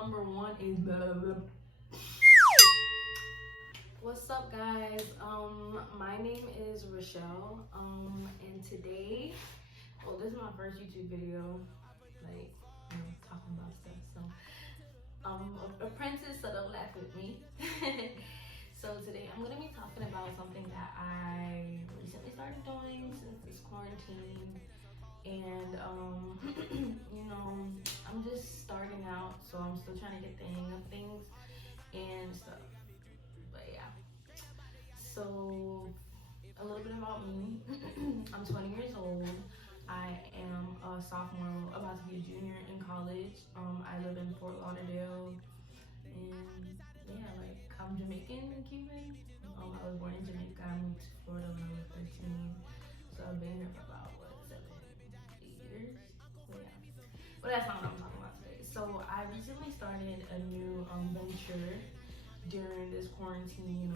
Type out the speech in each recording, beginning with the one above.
number one is What's up, guys? My name is Rochelle. And today, this is my first YouTube video, like, talking about stuff. So, apprentice, so don't laugh with me. So today I'm gonna be talking about something that I recently started doing since this quarantine. And I'm just starting out, so I'm still trying to get the hang of things and stuff. But yeah, so a little bit about me. I'm 20 years old. I am a sophomore, about to be a junior in college. I live in Fort Lauderdale, and yeah, like, I'm Jamaican and Cuban. I was born in Jamaica. I moved to Florida when I was 13, so I've been here for about 8 years. So yeah, but that's not what I'm talking about today. So I recently started a new venture during this quarantine.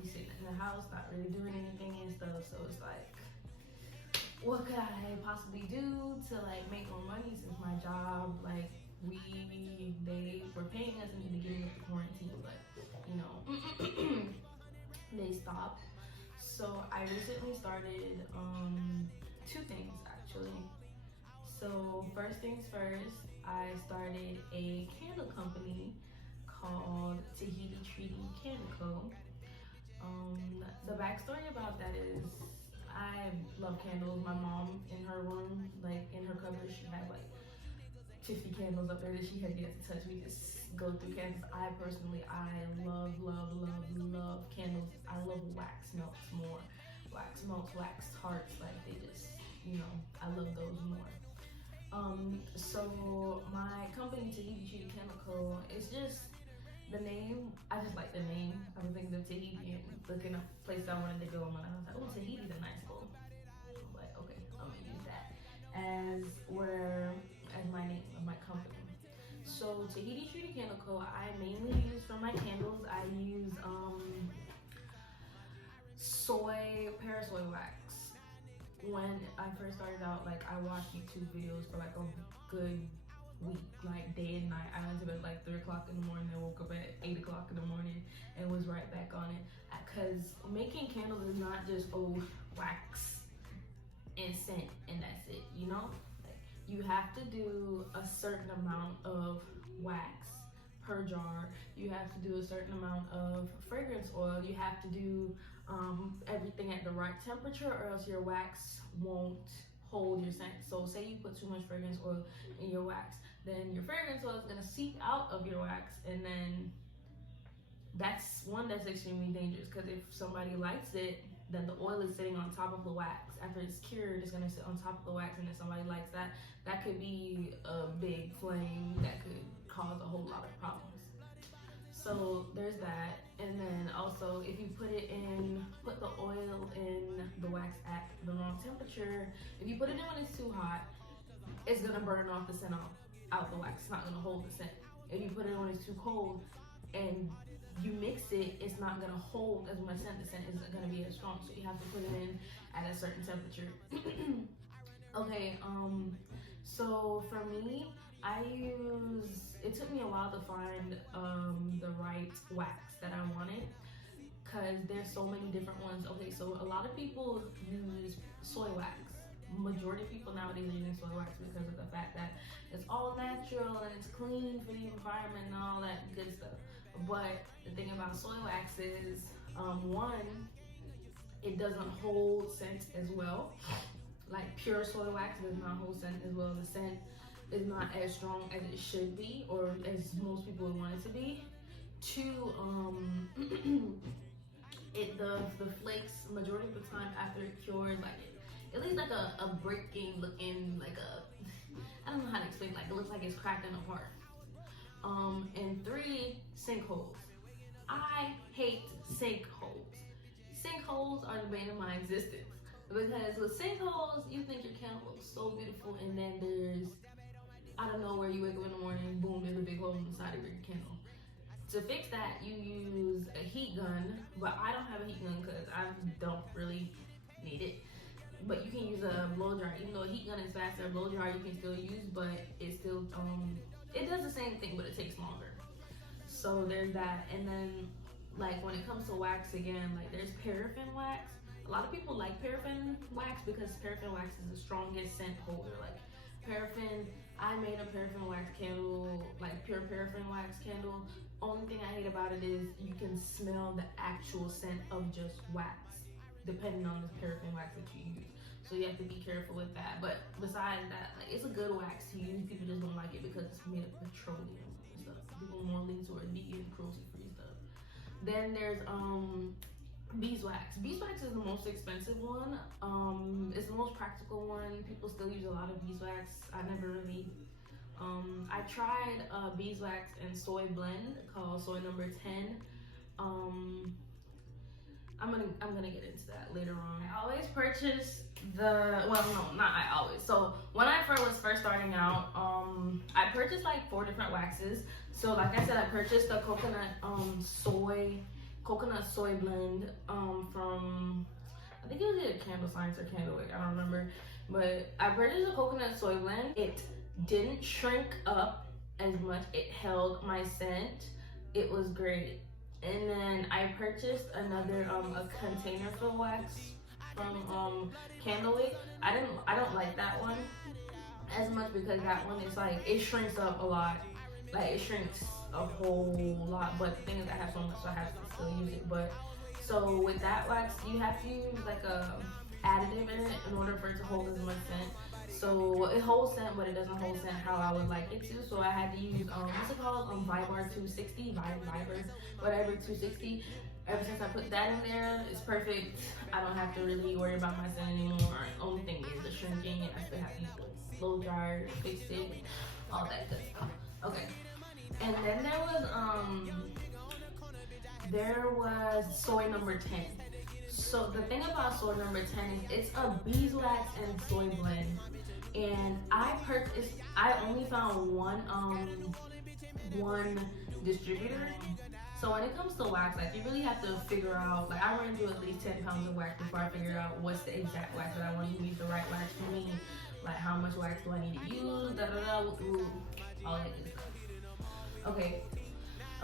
You sitting in the house, not really doing anything and stuff. So it's like, what could I possibly do to like make more money, since my job, like, they were paying us in the beginning of the quarantine, but they stopped. So I recently started two things, actually. So first things first, I started a candle company called Tahiti.treaty Candle Co. The backstory about that is, I love candles. My mom, in her room, like in her cupboard, she had like 50 candles up there that she had yet to touch. We just go through candles. I personally, I love candles. I love wax melts more. Wax melts, wax tarts, like, they just, I love those more. So my company, Tahiti.treaty Candle Co., it's just the name. I just like the name. I was thinking of Tahiti and looking up a place I wanted to go, and I was like, oh, Tahiti's a nice goal. I'm like, okay, I'm gonna use that as my name of my company. So Tahiti.treaty Candle Co., I mainly use for my candles, I use parasoy wax. When I first started out, like, I watched YouTube videos for like a good week, like day and night. I went to bed at like 3 o'clock in the morning and woke up at 8 o'clock in the morning and was right back on it. Because making candles is not just wax and scent and that's it, Like, you have to do a certain amount of wax per jar. You have to do a certain amount of fragrance oil. You have to do everything at the right temperature, or else your wax won't hold your scent. So say you put too much fragrance oil in your wax, then your fragrance oil is going to seep out of your wax, and then that's extremely dangerous, because if somebody lights it, then the oil is sitting on top of the wax. After it's cured, it's going to sit on top of the wax, and if somebody lights that, that could be a big flame that could cause a whole lot of problems. So there's that. And then also, if you put the oil in the wax at the wrong temperature, if you put it in when it's too hot, it's gonna burn off the scent out the wax. It's not gonna hold the scent. If you put it in when it's too cold and you mix it, it's not gonna hold as much scent. The scent isn't gonna be as strong. So you have to put it in at a certain temperature. Okay, so for me, it took me a while to find the right wax that I wanted, because there's so many different ones. Okay, so a lot of people use soy wax. Majority of people nowadays are using soy wax because of the fact that it's all natural and it's clean for the environment and all that good stuff. But the thing about soy wax is, one, it doesn't hold scent as well. Like, pure soy wax does not hold scent as well. The scent is not as strong as it should be, or as most people would want it to be. Two, the flakes, majority of the time after it cured, like, it leaves like a breaking looking, like I don't know how to explain, like, it looks like it's cracking apart. And three, sinkholes. I hate sinkholes. Sinkholes are the bane of my existence. Because with sinkholes, you think your candle looks so beautiful, and then there's, out of nowhere, you wake up in the morning, boom, there's a big hole in the side of your candle. To fix that, you use a heat gun, but I don't have a heat gun because I don't really need it. But you can use a blow dryer. Even though a heat gun is faster, a blow dryer you can still use, but it still it does the same thing, but it takes longer. So there's that. And then like when it comes to wax again, like there's paraffin wax. A lot of people like paraffin wax because paraffin wax is the strongest scent holder. Like paraffin, I made a paraffin wax candle, like pure paraffin wax candle. Only thing I hate about it is you can smell the actual scent of just wax, depending on the paraffin wax that you use. So you have to be careful with that. But besides that, like it's a good wax to use. People just don't like it because it's made of petroleum and stuff. People more lean toward vegan, cruelty-free stuff. Then there's beeswax. Beeswax is the most expensive one. It's the most practical one. People still use a lot of beeswax. I never really. I tried beeswax and soy blend called soy number 10. I'm gonna get into that later on. I always purchase not I always. So when I was first starting out, I purchased like 4 different waxes. So like I said, I purchased the coconut soy blend from, I think it was either Candle Science or Candlewick, I don't remember. But I purchased a coconut soy blend. It didn't shrink up as much. It held my scent. It was great. And then I purchased another a container full wax from Candlewick. I don't like that one as much because that one is like, it shrinks up a lot. Like it shrinks a whole lot. But the thing is I have so much, so I have to still use it. But so with that wax, you have to use like a additive in it in order for it to hold as much scent. So it holds scent, but it doesn't hold scent how I would like it to. So I had to use what's it called? Vibar 260, Viber, whatever 260. Ever since I put that in there, it's perfect. I don't have to really worry about my scent anymore. Only thing is the shrinking, and I still have to use the blow dryer, fix it, all that good stuff. Okay. And then there was soy number 10. So the thing about soy number 10 is it's a beeswax and soy blend. And I only found one distributor. So when it comes to wax, like you really have to figure out, like I ran through at least 10 pounds of wax before I figured out what's the exact wax that I want to use, the right wax for me. Like how much wax do I need to use, all that good stuff.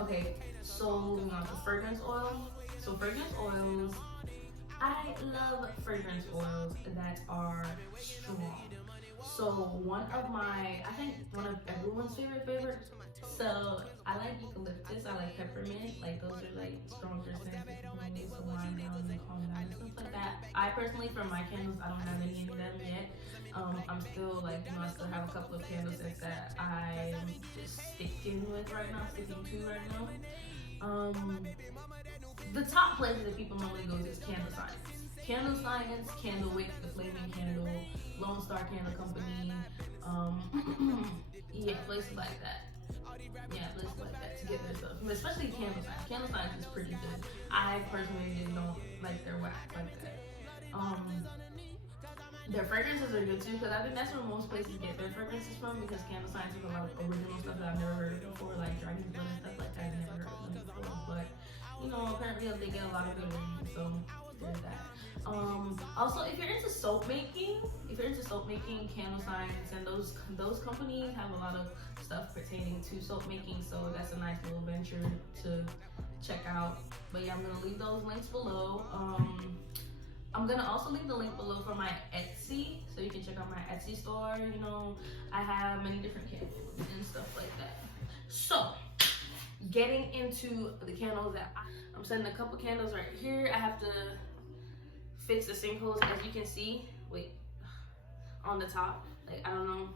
Okay, so moving on to fragrance oil. So fragrance oils, I love fragrance oils that are strong. So one of everyone's favorite. So I like eucalyptus, I like peppermint, like those are like stronger scents that people need to wind down and calm down and stuff like that. I personally, for my candles, I don't have any of them yet. I'm still like, I still have a couple of candle scents that I'm just sticking to right now. The top places that people normally go to is Candle Science, Candlewick, the Flaming Candle, Lone Star Candle Company, yeah, places like that. To get their stuff, especially Candle Science. Candle Science is pretty good. I personally just don't like their wax like that. Their fragrances are good too, because I think that's where most places get their fragrances from, because Candle Science has a lot of original stuff that I've never heard of before, like Dragon's Blood and stuff like that. I've never heard of them before, but apparently they get a lot of good reviews, so there's that. Also, if you're into soap making, Candle Science and those companies have a lot of stuff pertaining to soap making, so that's a nice little venture to check out. But yeah, I'm gonna leave those links below. I'm gonna also leave the link below for my Etsy, so you can check out my Etsy store. I have many different candles and stuff like that. So, getting into the candles I'm setting a couple candles right here. I have to fix the sinkholes, as you can see. Wait, on the top, like I don't know.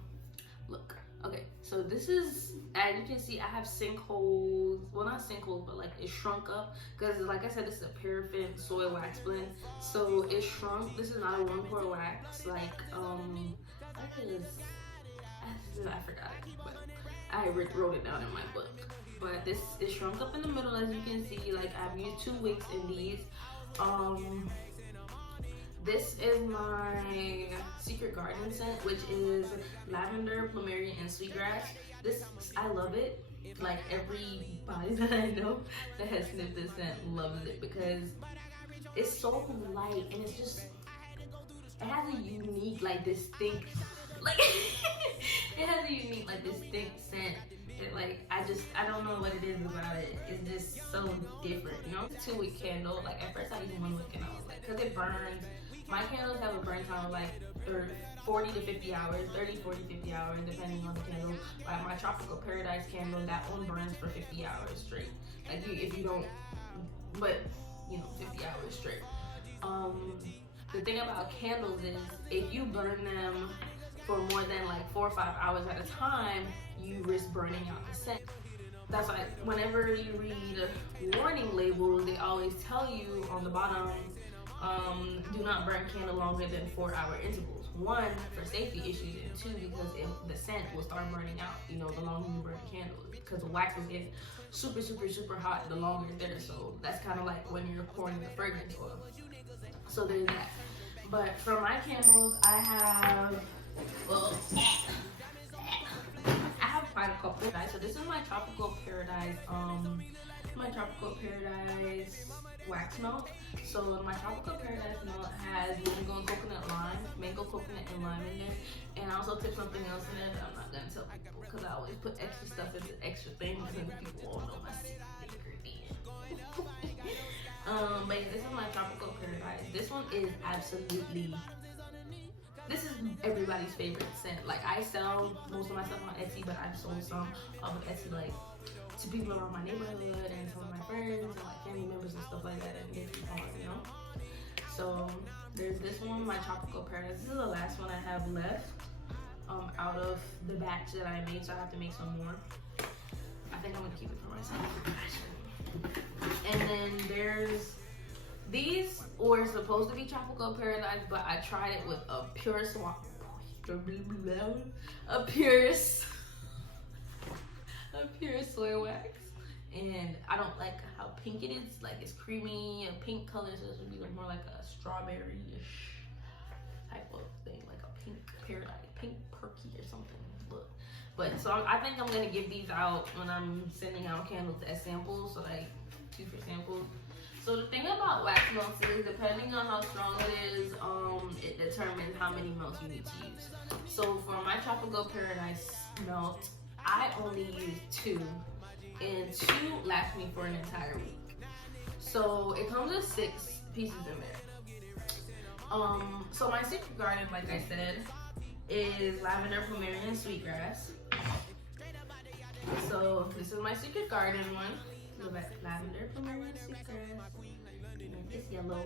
Look, okay. So this is, as you can see, I have sinkholes. Well, not sinkholes, but like it shrunk up because, like I said, this is a paraffin soy wax blend. So it shrunk. This is not a 1-pour wax. Like I forgot it, but I wrote it down in my book. But this is shrunk up in the middle, as you can see. Like I've used 2 wicks in these. This is my Secret Garden scent, which is lavender, plumerian, and sweetgrass. I love it. Like everybody that I know that has sniffed this scent loves it because it's so light and it's just, it has a unique, like distinct, like it has a unique, like distinct scent It, like, I don't know what it is about it. It's just so different, you know? 2-wick candle. Like, at first I used 1 wick and I was like, because it burns. My candles have a burn time of like 40 to 50 hours, 30, 40, 50 hours, depending on the candle. Like my Tropical Paradise candle, that one burns for 50 hours straight. Like if you don't, but you know, 50 hours straight. The thing about candles is if you burn them for more than like 4 or 5 hours at a time, you risk burning out the scent. That's why whenever you read warning labels, they always tell you on the bottom, do not burn candle longer than 4-hour intervals. 1, for safety issues, and 2, because the scent will start burning out, you know, the longer you burn the candle. Because the wax will get super, super, super hot the longer it's there. So that's kind of like when you're pouring the fragrance oil. So there's that. But for my candles, I have, well, I have quite a couple. So this is my Tropical Paradise, wax melt. So my Tropical Paradise melt has mango, coconut, and lime in there. And I also took something else in there that I'm not gonna tell people because I always put extra stuff into extra things and people won't know my secret ingredient. But yeah, this is my Tropical Paradise. This one is this is everybody's favorite scent. Like I sell most of my stuff on Etsy, but I've sold some off of Etsy like to people around my neighborhood and some of my friends and like family members and stuff like that, and get on, you know. So there's this one, my Tropical Paradise. This is the last one I have left out of the batch that I made, so I have to make some more. I think I'm gonna keep it for myself. And then there's these were supposed to be Tropical Paradise, but I tried it with a pure soy wax, and I don't like how pink it is. Like it's creamy, a pink color, so this would be like more like a strawberry-ish type of thing, like a pink paradise, pink perky or something. Look, but so I think I'm gonna give these out when I'm sending out candles as samples, so like 2 for samples. So the thing about wax melts is, depending on how strong it is, it determines how many melts you need to use. So for my Tropical Paradise melt, I only use 2, and 2 last me for an entire week. So it comes with 6 pieces in there. So my secret garden, like I said, is lavender, plumerian, sweetgrass. So this is my secret garden one. So that's lavender, plumerian, sweetgrass. It's yellow.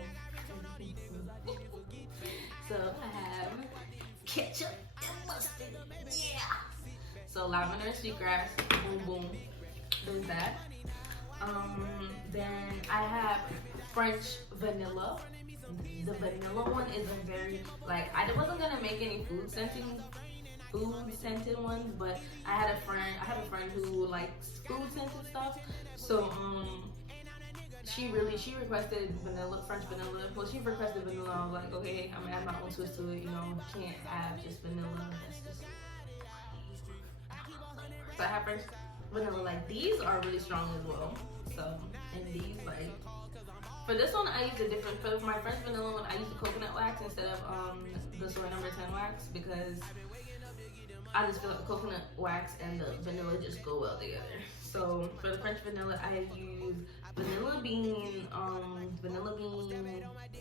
So I have ketchup and mustard. Yeah. So lavender and sweetgrass. Boom, boom. There's that. Then I have French vanilla. The vanilla one is a very, like, I wasn't gonna make any food scented ones, but I have a friend who likes food scented stuff. So she requested vanilla, French vanilla. Well, she requested vanilla. I was like, okay, I'm gonna add my own twist to it. You know, can't have just vanilla. That's just. So I have French vanilla. Like these are really strong as well. So and these like. For this one, I used a different, for my French vanilla one, I used the coconut wax instead of the soy number 10 wax, because I just feel like the coconut wax and the vanilla just go well together. So for the French vanilla, I use vanilla bean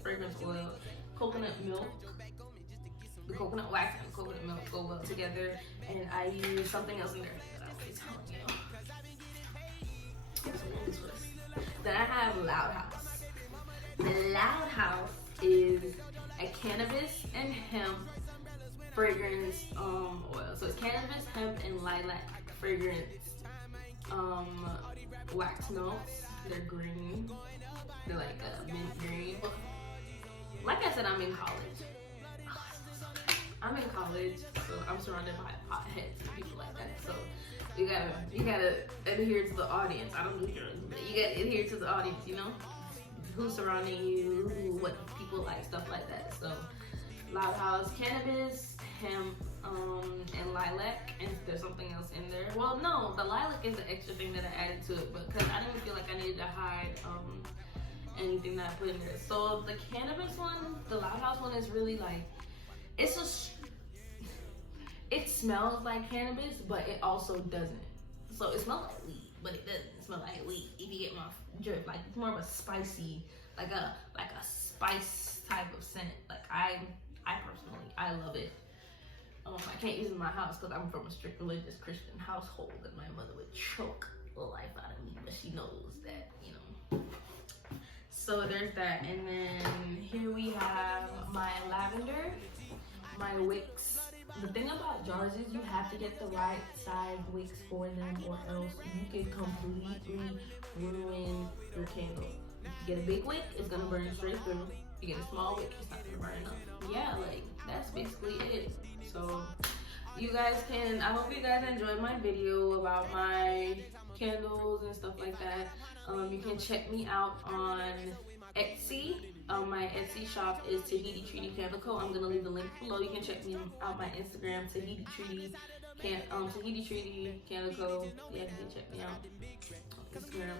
fragrance oil, coconut milk. The coconut wax and the coconut milk go well together, and I use something else in there that I'm already telling you. Then I have Loud House. The Loud House is a cannabis and hemp fragrance oil. So it's cannabis, hemp, and lilac fragrance wax melts. They're green. They're like mint green. Like I said, I'm in college. So I'm surrounded by potheads and people like that. So you gotta adhere to the audience. I don't know, you gotta adhere to the audience, you know? Who's surrounding you, what people like, stuff like that. So Loud House, cannabis, hemp, and lilac, and there's something else in there. Well, no, the lilac is the extra thing that I added to it, but because I didn't feel like I needed to hide anything that I put in there. So the cannabis one, the Loud House one, is really like, it smells like cannabis, but it also doesn't. So it smells like weed, but it doesn't smell like weed. If you get my drift, like it's more of a spicy, like a spice type of scent. Like I personally, I love it. I can't use it in my house because I'm from a strict religious Christian household, and my mother would choke the life out of me, but she knows that, you know. So there's that, and then here we have my lavender, my wicks. The thing about jars is you have to get the right size wicks for them, or else you can completely ruin your candle. If you get a big wick, it's gonna burn straight through. If you get a small wick, it's not gonna burn enough. Yeah, like that's basically it. So you guys can, I hope you guys enjoyed my video about my candles and stuff like that. You can check me out on Etsy. My Etsy shop is Tahiti.treaty Candle Co. I'm gonna leave the link below. You can check me out my Instagram, Tahiti.treaty Candle Co. Yeah, you can check me out on Instagram.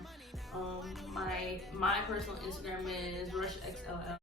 My personal Instagram is rushxll.